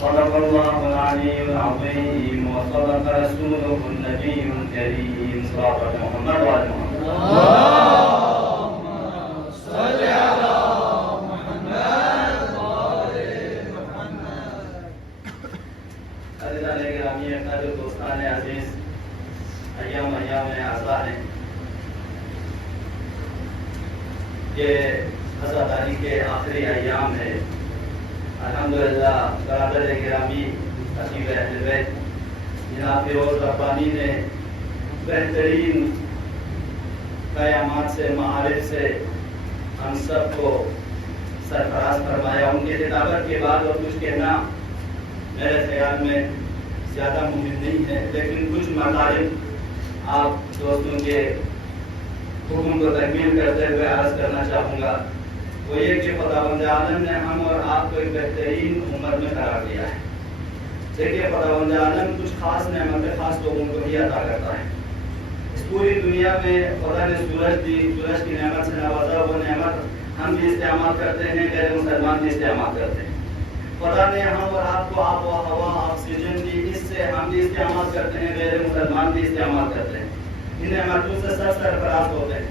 صدق الله العلي العظيم وصدق رسوله النبي الكريم صلى الله عليه محمد وعلى محمد. اللهم صل على محمد وآل محمد. عزیزان گرامی، قدر دوستان عزیز، ایام اعزاء ہیں. یہ عزاداری کے آخری ایام ہے. الحمدللہ برادر گرامی خطیب اہل بیت جناب فیروز ربانی نے بہترین قیامات سے، معارف سے ہم سب کو سرفراز فرمایا. ان کی خطابت کے بعد اور کچھ کہنا میرے خیال میں زیادہ ممکن نہیں ہے، لیکن کچھ مطالب آپ دوستوں کے حکم کو تکمیل کرتے ہوئے عرض کرنا چاہوں گا. وہ یہ کہ خداوند عالم نے ہم اور آپ کو ایک بہترین امت میں قرار دیا ہے. دیکھیے، خداوند عالم کچھ خاص نعمتیں خاص لوگوں کو ہی عطا کرتا ہے. اس پوری دنیا میں خدا نے سورج دی، سورج کی نعمت سے نوازا. وہ نعمت ہم بھی استعمال کرتے ہیں، غیر مسلمان بھی استعمال کرتے ہیں. خدا نے ہم اور آپ کو آب و ہوا، آکسیجن دی، اس سے ہم بھی استعمال کرتے ہیں، غیر مسلمان بھی استعمال کرتے ہیں. ان نعمتوں سے سب سرفراز ہوتے ہیں.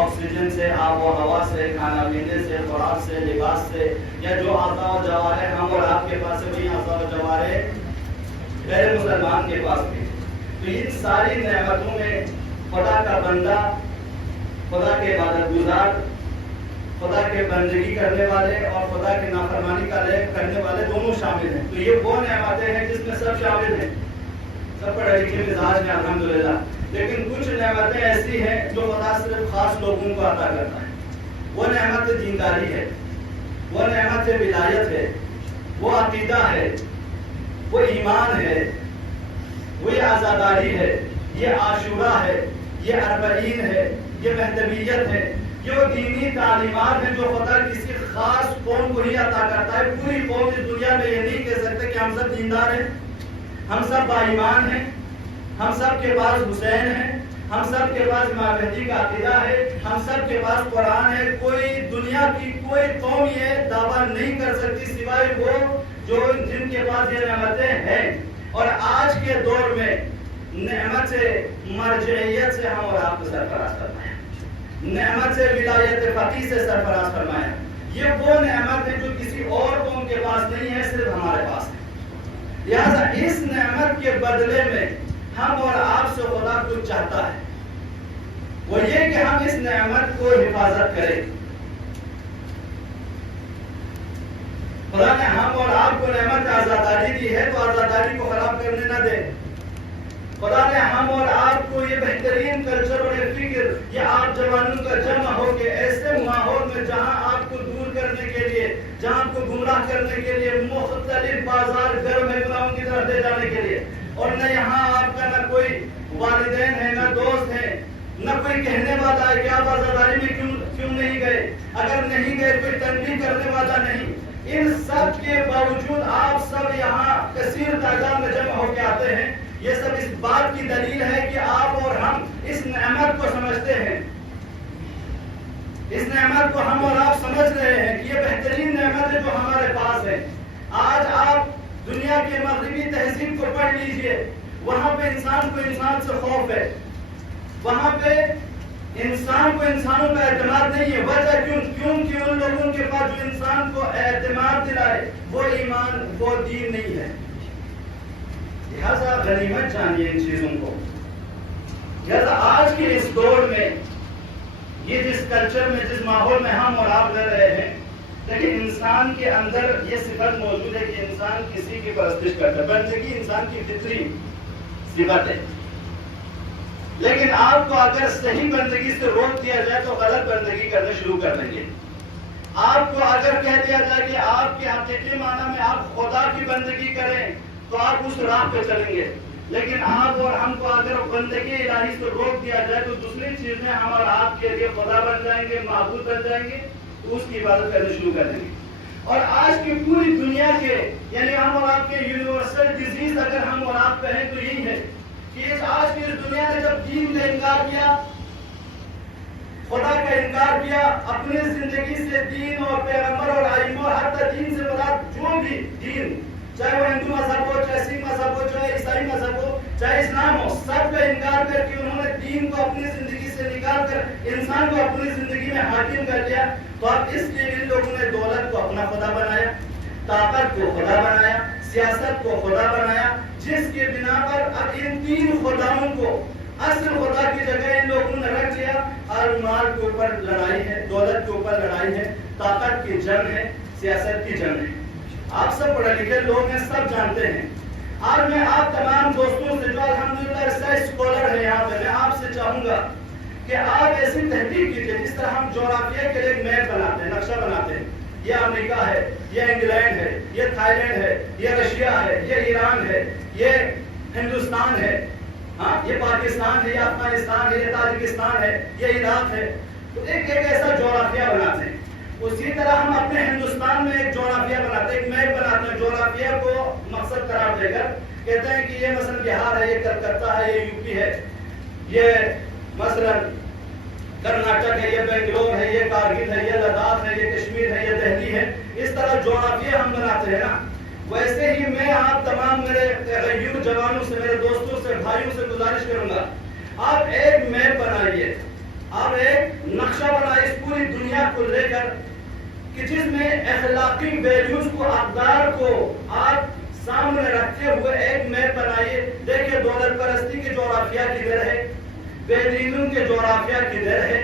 آکسیجن سے، آب و ہوا سے، کھانا پینے سے، خوراک سے، لباس سے، یا جو اعضاء و جوارح ہم اور آپ کے پاس ہے وہی اعضاء و جوارح غیر مسلمان کے پاس بھی. تو ان ساری نعمتوں میں خدا کا بندہ، خدا کے عبادت گزار، خدا کے بندگی کرنے والے اور خدا کی نافرمانی کرنے والے دونوں شامل ہیں. تو یہ وہ نعمتیں ہیں جس میں سب شامل ہیں. سب پڑھے لکھے مزاج میں الحمدللہ. لیکن کچھ نعمتیں ایسی ہیں جو خدا صرف خاص لوگوں کو عطا کرتا ہے. وہ نعمت دینداری ہے، وہ نعمت ولایت ہے، وہ عقیدہ ہے، وہ ایمان ہے، وہ یہ عزاداری ہے، یہ عاشورہ ہے، یہ اربعین ہے، یہ مہتبیت ہے. یہ وہ دینی تعلیمات ہیں جو خدا کسی خاص قوم کو ہی عطا کرتا ہے. پوری قوم اس دنیا میں یہ نہیں کہہ سکتے کہ ہم سب دیندار ہیں، ہم سب با ایمان ہیں، ہم سب کے پاس حسین ہے، ہم سب کے پاس امام مہدی کا عقیدہ ہے، ہم سب کے پاس قرآن ہے. کوئی دنیا کی کوئی قوم یہ دعویٰ نہیں کر سکتی سوائے وہ جو جن کے پاس یہ نعمتیں ہیں. اور آج کے دور میں نعمت مرجعیت سے ہم اور آپ کو سرفراز فرمایا، نعمت سے ولایت فقیہ سے سرفراز فرمایا. یہ وہ نعمت ہے جو کسی اور قوم کے پاس نہیں ہے، صرف ہمارے پاس ہے. لہذا اس نعمت کے بدلے میں ہم اور آپ سے خدا کچھ چاہتا ہے، وہ یہ کہ ہم اس نعمت کو حفاظت کریں. خدا نے ہم اور آپ کو نعمت آزاداری دی ہے تو آزاداری کو خراب کرنے نہ دیں. خدا نے ہم اور آپ کو یہ بہترین کلچر اور فکر، یہ آپ جوانوں کا جمع ہو کے ایسے ماحول میں جہاں آپ کو دور کرنے کے لیے، جہاں آپ کو گمراہ کرنے کے لیے مختلف بازار گرم ہے گناہوں کی طرف لے جانے کے لیے. اور نہ یہاں آپ کا نہ کوئی والدین ہے، نہ دوست ہے، نہ کوئی کہنے والا ہے کہ آپ آزاداری میں کیوں نہیں گئے. اگر نہیں گئے کوئی تنبیہ کرنے والا نہیں. ان سب کے باوجود آپ سب یہاں کثیر تعداد میں جمع ہو کے آتے ہیں. یہ سب اس بات کی دلیل ہے کہ آپ اور ہم اس نعمت کو سمجھتے ہیں، اس نعمت کو ہم اور آپ سمجھ رہے ہیں کہ یہ بہترین نعمت ہے جو ہمارے پاس ہے. آج آپ دنیا کے مغربی تہذیب کو پڑھ لیجئے، وہاں پہ انسان کو انسان سے خوف ہے، وہاں پہ انسان کو انسانوں پہ اعتماد نہیں ہے. وجہ کیونکہ ان لوگوں کے پاس جو انسان کو اعتماد دلائے وہ ایمان، وہ دین نہیں ہے. لہذا غنیمت جانیے ان چیزوں کو. لہذا آج کے اس دور میں یہ جس کلچر میں، جس ماحول میں ہم اور آپ رہ رہے ہیں، لیکن انسان کے اندر یہ صفت موجود ہے کہ انسان کسی کی پرستش کرتا ہے. بندگی انسان کی فطری صفت ہے. لیکن آپ کو اگر صحیح بندگی سے روک دیا جائے تو غلط بندگی کرنا شروع کر دیں گے. آپ کو اگر کہہ دیا جائے کہ آپ کے حقیقی معنی میں آپ خدا کی بندگی کریں تو آپ اس راہ پہ چلیں گے. لیکن آپ اور ہم کو اگر بندگی الہی سے روک دیا جائے تو دوسری چیزیں ہم اور آپ کے لیے خدا بن جائیں گے، معبود بن جائیں گے، تو اس کی عبادت کرنا شروع کر دیں گے. اور آج کی پوری دنیا کے، یعنی ہم اور آپ کے یونیورسل ڈیزیز اگر ہم اور آپ کہیں تو یہی ہے کہ آج کی اس دنیا نے جب دین کا انکار کیا، خدا کا انکار کیا، اپنی زندگی سے دین اور پیغمبر اور ائمہ اور حتی دین سے مراد جو بھی دین چاہے وہ ہندو مذہب ہو، چاہے سکھ مذہب ہو، چاہے عیسائی مذہب ہو، چاہے اسلام ہو، سب کا انکار کر کے انہوں نے دین کو اپنی زندگی سے نکال کر انسان کو اپنی زندگی میں حاکم کر لیا. تو اب اس لیے ان لوگوں نے دولت کو اپنا خدا بنایا، طاقت کو خدا بنایا، سیاست کو خدا بنایا، جس کے بنا پر اب ان تین خداؤں کو اصل خدا کی جگہ ان لوگوں نے رکھ دیا. اور مال کے اوپر لڑائی ہے، دولت کے اوپر لڑائی ہے، طاقت کی جنگ ہے، سیاست کی جنگ ہے. آپ سب پڑھے لکھے لوگ ہیں، سب جانتے ہیں. آج میں آپ تمام دوستوں سے جو الحمدللہ ریسرچ اسکالر ہیں یہاں پہ، میں آپ سے چاہوں گا کہ آپ ایسی تحقیق کیجیے جس طرح ہم جغرافیہ کے لیے ایک میپ بناتے ہیں، نقشہ بناتے ہیں. یہ امریکہ ہے، یہ انگلینڈ ہے، یہ تھائی لینڈ ہے، یہ رشیا ہے، یہ ایران ہے، یہ ہندوستان ہے، ہاں یہ پاکستان ہے، یہ افغانستان ہے، یہ تاجکستان ہے، یہ عراق ہے. تو ایک ایسا جغرافیہ بناتے ہیں. اسی طرح ہم اپنے ہندوستان میں ایک جغرافیہ بناتے ہیں، ایک میپ بناتے ہیں. جغرافیہ کو مقصد قرار دے کر کہتے ہیں کہ یہ مثلا بہار ہے، یہ کلکتہ ہے، یہ یو پی ہے، یہ مثلا کرناٹک ہے، یہ بنگلور ہے، یہ کارگل ہے، یہ لداخ ہے، یہ کشمیر ہے، یہ دہلی ہے. اس طرح جغرافیہ ہم بناتے ہیں نا. ویسے ہی میں آپ تمام میرے غیور جوانوں سے، میرے دوستوں سے، بھائیوں سے گزارش کروں گا، آپ ایک میپ بنائیے، آپ ایک نقشہ بنائیے اس پوری دنیا کو لے کر کہ جس میں اخلاقی ویلیوز کو، اقدار کو آپ سامنے رکھتے ہوئے ایک میپ بنائیے. دیکھیے دولت پرستی کے جغرافیہ کدھر ہے، بے دینوں کے جغرافیہ کدھر ہے،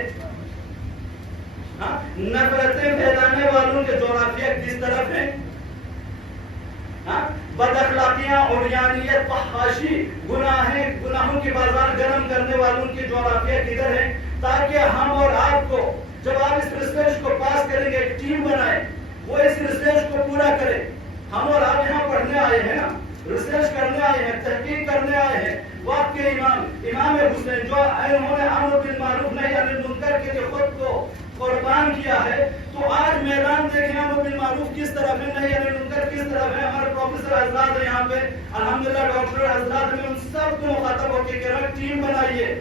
نفرتیں پھیلانے والوں کے جغرافیہ کس طرف ہے، بد اخلاقیاں، عریانیت، فحاشی، گناہوں کی بازار گرم کرنے والوں کے جغرافیہ کدھر ہے. تاکہ ہم اور آپ کو جب آپ اس ریسرچ کو پاس کریں گے، ایک ٹیم بنائیں، وہ اس ریسرچ کو پورا کرے. ہم اور آپ یہاں پڑھنے آئے ہیں نا، ریسرچ کرنے آئے ہیں، تحقیق کرنے آئے ہیں. وقت کے امام حسین جو انہوں نے امر بالمعروف نہی عن المنکر کے لیے خود کو قربان کیا ہے، تو آج میدان دیکھیں امر بالمعروف کس طرف ہے، نہی عن المنکر کس طرف ہے. ہمارے پروفیسر حضرات ہیں یہاں پہ، الحمدللہ ڈاکٹر حضرات ہیں، ان سب کو مخاطب ہو کے کہہ رہا ہوں ٹیم بنائیے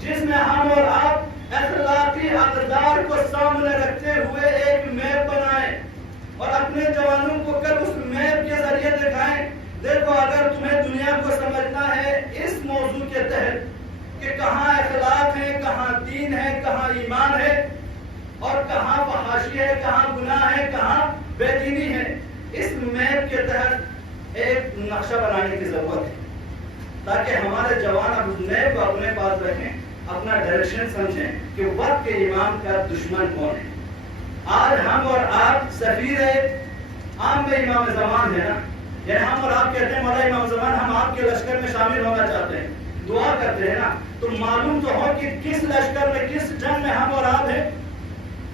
جس میں ہم اور آپ اخلاقی اقدار کو سامنے رکھتے ہوئے ایک میپ بنائیں اور اپنے جوانوں کو کل اس میپ کے ذریعے دکھائیں. دیکھو اگر تمہیں دنیا کو سمجھنا ہے اس موضوع کے تحت کہ کہاں اخلاق ہے، کہاں دین ہے، کہاں ایمان ہے، اور کہاں فحاشی ہے، کہاں گناہ ہے، کہاں بے دینی ہے، اس میپ کے تحت ایک نقشہ بنانے کی ضرورت ہے تاکہ ہمارے جوان اب اس میپ کو اپنے پاس رکھیں، اپنا ڈائریکشن سمجھیں کہ وقت کے امام کا دشمن کون ہے. آج ہم اور آپ سفیر عام میں امام زمان ہے نا، یعنی ہم اور آپ کہتے ہیں مولا امام زمان ہم آپ کے لشکر میں شامل ہونا چاہتے ہیں، دعا کرتے ہیں نا، تو معلوم تو ہو کہ کس لشکر میں، کس جنگ میں ہم اور آپ ہیں.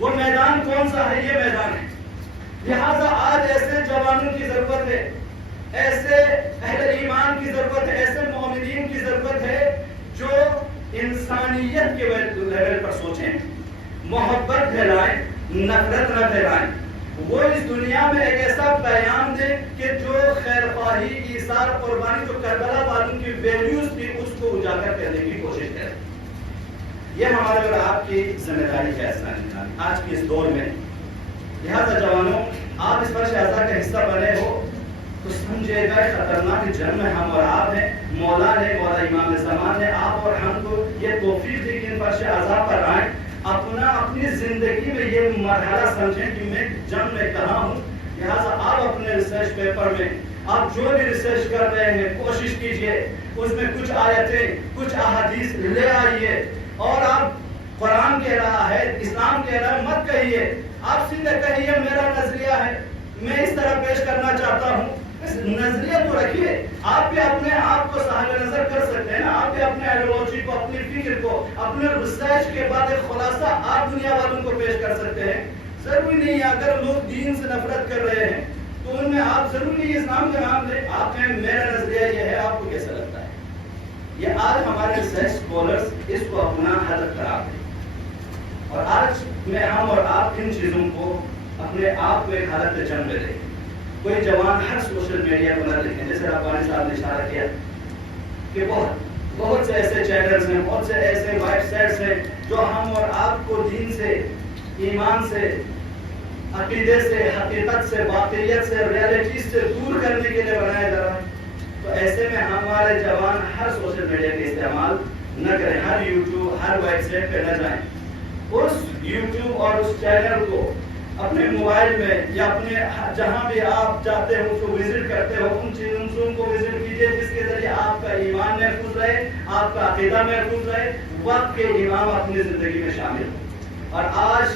وہ میدان کون سا ہے؟ یہ میدان ہے. لہذا آج ایسے جوانوں کی ضرورت ہے، ایسے اہل ایمان کی ضرورت ہے، ایسے مومنین کی ضرورت ہے جو انسانیت کے لیول پر سوچیں، محبت پھیلائیں، نفرت نہ پھیلائیں. وہ اس دنیا میں ایک ایسا بیان دے کہ جو خیر خواہی، ایثار، قربانی، جو کربلا والوں کی ویلیوز تھی اس کو اجاگر کرنے کی کوشش کرے. یہ ہمارے اور آپ کی ذمہ داری ہے آج کے اس دور میں. لہذا جوانوں، آپ اس فرش اعضاء کا حصہ بنے ہو تو سمجھے گا خطرناک جنگ میں ہم اور آپ ہیں. مولا نے، مولا امام زمان نے آپ اور ہم کو یہ توفیق دی کہ ان فرش اعضاء پر آئیں، اپنی زندگی میں یہ مرحلہ سمجھیں کہ میں جنگ میں کہاں ہوں. لہٰذا آپ اپنے ریسرچ پیپر میں آپ جو بھی ریسرچ کر رہے ہیں کوشش کیجئے اس میں کچھ آیتیں، کچھ احادیث لے آئیے، اور آپ قرآن کہہ رہا ہے، اسلام کہہ رہا ہے، مت کہیے، آپ سیدھے کہیے میرا نظریہ ہے، میں اس طرح پیش کرنا چاہتا ہوں. نظریہ تو رکھیے، آپ بھی اپنے آپ کو صاحب نظر کر سکتے ہیں نا، آپ بھی اپنے آئیڈیالوجی کو، اپنی فکر کو، اپنے ریسرچ کے بعد ایک خلاصہ آپ دنیا والوں کو پیش کر سکتے ہیں. ضروری نہیں ہے اگر لوگ دین سے نفرت کر رہے ہیں تو ان میں آپ ضروری اسلام کا نام لیں، آپ کہیں میرا نظریہ یہ ہے، آپ کو کیسا لگتا ہے. یہ آج ہمارے ریسرچ اسکالرس اس کو اپنا ہدف قرار دیں، اور آج میں ہم اور آپ ان چیزوں کو اپنے آپ کو ایک حالت جنگ میں دیں. کوئی جوان ہر سوشل میڈیا کو نہ دیکھیں، جیسے ربانی صاحب نے اشارہ کیا کہ بہت سے ایسے چینلز ہیں، بہت سے ایسے ویب سائٹس ہیں جو ہم اور آپ کو دین سے، ایمان سے، عقیدے سے، حقیقت سے، واقعیت سے، ریالٹی سے دور کرنے کرنے کے لیے بنایا جا رہا ہے. تو ایسے میں ہمارے جوان ہر سوشل میڈیا کا استعمال نہ کریں, ہر یوٹیوب ہر ویب سائٹ پہ نہ جائیں. اس یوٹیوب اور اس چینل کو اپنے موبائل میں یا اپنے جہاں بھی آپ جاتے ہو اس کو وزٹ کرتے ہو, ان چیزوں کو وزٹ کیجیے جس کے ذریعے آپ کا ایمان محفوظ رہے, آپ کا عقیدہ محفوظ رہے, وقت کے امام اپنی زندگی میں شامل ہو. اور آج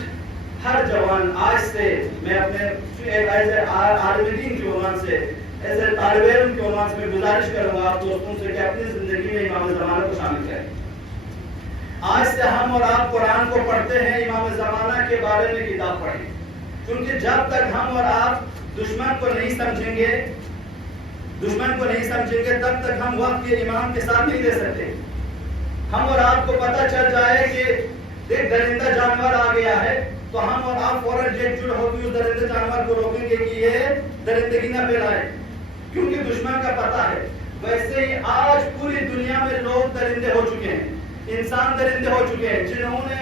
ہر جوان, آج سے میں اپنے ایز اے عالم دین کے عنوان سے, ایز اے طالب علم کے عنوان سے میں گزارش کروں گا آپ دوستوں سے کہ اپنی زندگی میں امام زمانہ کو شامل کریں. آج سے ہم اور آپ قرآن کو پڑھتے ہیں, امام زمانہ کے بارے میں کتاب پڑھیں, کیونکہ جب تک ہم اور آپ دشمن کو نہیں سمجھیں گے تب تک ہم وقت کے امام کے ساتھ نہیں دے سکتے. ہم اور آپ کو پتہ چل جائے کہ ایک درندہ جانور آ گیا ہے تو ہم اور آپ فوراً ایک جڑ ہو کے اس درندہ جانور کو روکیں گے کہ یہ درندگی نہ پھیلائے, کیونکہ دشمن کا پتہ ہے. ویسے ہی آج پوری دنیا میں لوگ درندے ہو چکے ہیں, انسان درندے ہو چکے ہیں, جنہوں نے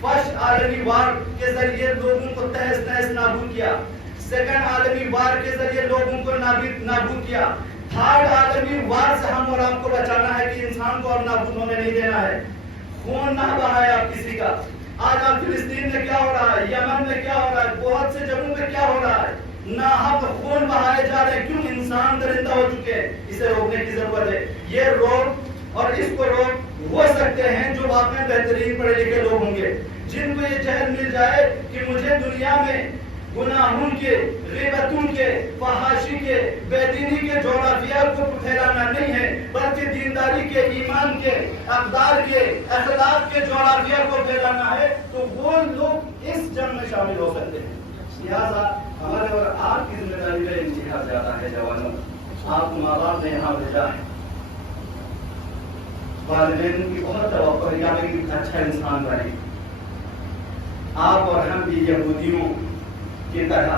فرسٹ عالمی وار کے ذریعے لوگوں کو تہس نہس نابود کیا, سیکنڈ عالمی وار کے ذریعے لوگوں کو نابود کیا, تھرڈ عالمی وار سے ہم اور آپ کو بچانا ہے کہ انسان کو اب نابود ہونے نہیں دینا ہے. خون نہ بہائے آپ کسی کا. آج آپ فلسطین میں کیا ہو رہا ہے, یمن میں کیا ہو رہا ہے, بہت سے جگہوں میں کیا ہو رہا ہے, ناحق خون بہائے جا رہے ہیں. کیوں؟ انسان درندہ ہو چکے ہیں. اسے روکنے کی ضرورت ہے. یہ روک اور اس کو روک ہو سکتے ہیں جو واقعی بہترین پڑھے لکھے لوگ ہوں گے, جن کو یہ جہل مل جائے کہ مجھے دنیا میں گناہوں کے, غیبتوں کے, فحاشی کے, بے دینی کے جغرافیہ کو پھیلانا نہیں ہے, بلکہ دینداری کے, ایمان کے, اقدار کے, اخلاق کے جغرافیہ کو پھیلانا ہے, تو وہ لوگ اس جنگ میں شامل ہو سکتے ہیں. لہٰذا ہمارے اور آپ کی ذمہ داری کا انتہا زیادہ ہے. جوانوں, آپ ماں باپ نے یہاں بھیجا ہے, والدین کی بہت توقع ہے کہ ایک اچھا انسان بنے. آپ اور ہم بھی یہودیوں کی طرح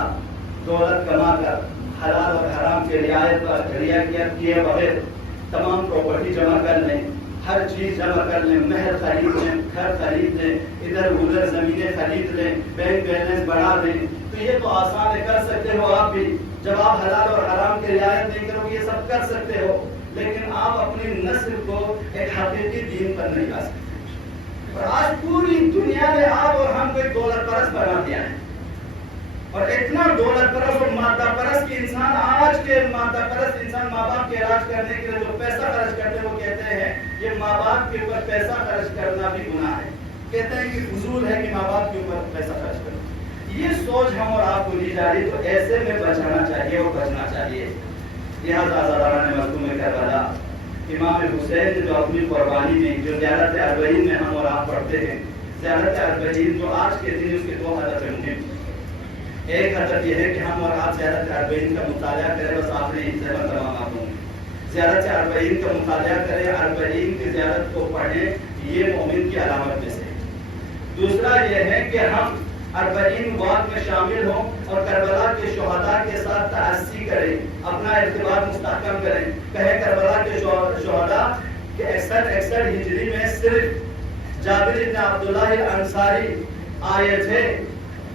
دولت کما کر حلال اور حرام کے رعایت کیے بغیر تمام پراپرٹی جمع کر لیں, ہر چیز جمع کر لیں, محل خرید لیں, گھر خرید لیں, ادھر ادھر زمینیں خرید لیں, بینک بیلنس بڑھا لیں, تو یہ تو آسان ہے, کر سکتے ہو آپ بھی. جب آپ حلال اور حرام کی رعایت نہیں کرو گے یہ سب کر سکتے ہو, لیکن آپ اپنی نسل کو ایک حقیقی دین پر نہیں لا سکتے. اور آج پوری دنیا نے آپ اور ہم کو ایک دولت پرست بنا دیا ہے, اور اتنا دولت پرست اور مادہ پرست کی انسان, آج کے مادہ پرست انسان ماں باپ کے علاج کرنے کے لیے جو پیسہ خرچ کرتے ہیں وہ کہتے ہیں یہ ماں باپ کے اوپر پیسہ خرچ کرنا بھی گناہ ہے. کہتے ہیں کہ فضول ہے کہ ماں باپ کے اوپر پیسہ خرچ کرنا. یہ سوچ ہم اور آپ کو دی جا رہی, تو ایسے میں بچانا چاہیے اور بچنا چاہیے. لہٰذا آزادانہ مظلوم کربلا امام حسین جو اپنی قربانی میں, جو زیارت اربعین میں ہم اور آپ پڑھتے ہیں, زیارت اربعین جو آج کے دن اس کے دو ہدف ہیں. ایک ہدف یہ ہے کہ ہم اور آپ زیارت اربعین کا مطالعہ کریں, بس آپ نے ان سے تمام ہوں, زیارت اربعین کا مطالعہ کریں, اربعین کی زیارت کو پڑھیں, یہ مومن کی علامت میں سے. دوسرا یہ ہے کہ ہم اربعین واقع میں شامل ہوں اور کربلا کے شہداء کے ساتھ تعزیہ کریں, اپنا ارتباط مستحکم کریں. کہیں کربلا کے شہداء کہ 61 ہجری میں صرف جابر بن عبداللہ الانصاری آئے تھے,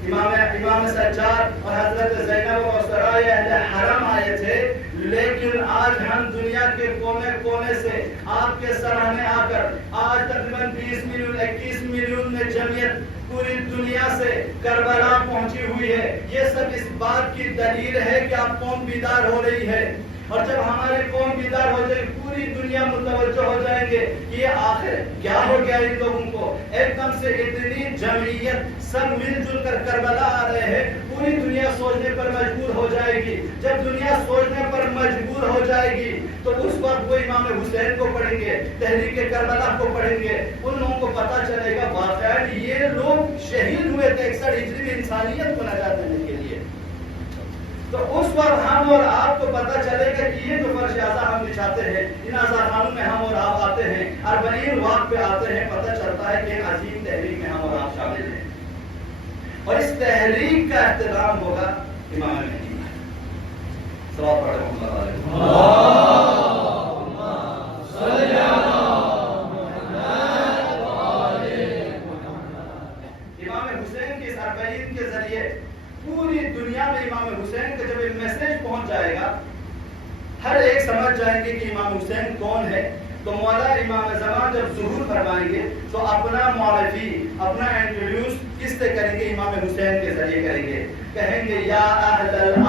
امام سجاد اور حضرت زینب اور سرائے اہل حرم آئے تھے, لیکن آج ہم دنیا کے کونے کونے سے آپ کے سراہنے آ کر آج تقریباً 20 ملین 21 ملین میں جمعیت پوری دنیا سے کربلا پہنچی ہوئی ہے. یہ سب اس بات کی دلیل ہے کہ آپ قوم بیدار ہو رہی ہے, اور جب ہماری قوم بیدار ہو جائے پوری دنیا متوجہ ہو جائیں گے کہ یہ آخر کیا ہو گیا ان لوگوں کو. ایک دم سے اتنی جمعیت سب مل جل کر کربلا آ رہے ہیں, پوری دنیا سوچنے پر مجبور ہو جائے گی. جب دنیا سوچنے پر مجبور ہو جائے گی تو اس وقت وہ امام حسین کو پڑھیں گے, تحریک کربلا کو پڑھیں گے, ان لوگوں کو پتہ چلے گا واقعات یہ لوگ شہید ہوئے تھے 61 ہجری میں انسانیت کو نجات دینے کے لیے. تو اس وقت ہم اور آپ کو پتہ چلے گا کہ یہ جو فرش اعضاء ہم بچھاتے ہیں, ان اعضاء میں ہم اور آپ آتے ہیں, اربعین واقع پہ آتے ہیں, پتہ چلتا ہے کہ عظیم تحریک میں ہم اور آپ شامل ہیں, اور اس تحریک کا احترام ہوگا امام مہدی کا. صلوات پڑھیں اللہ علیہ پوری دنیا میں امام حسین کا جب ایک میسج پہنچ جائے گا ہر ایک سمجھ جائیں گے کہ امام حسین کون ہے. تو مولا امام زمان جب ظہور فرمائیں گے تو اپنا معرفی، اپنا انٹروڈیوس کس سے کریں گے؟ امام حسین کے ذریعے کریں گے. کہیں گے یا اہل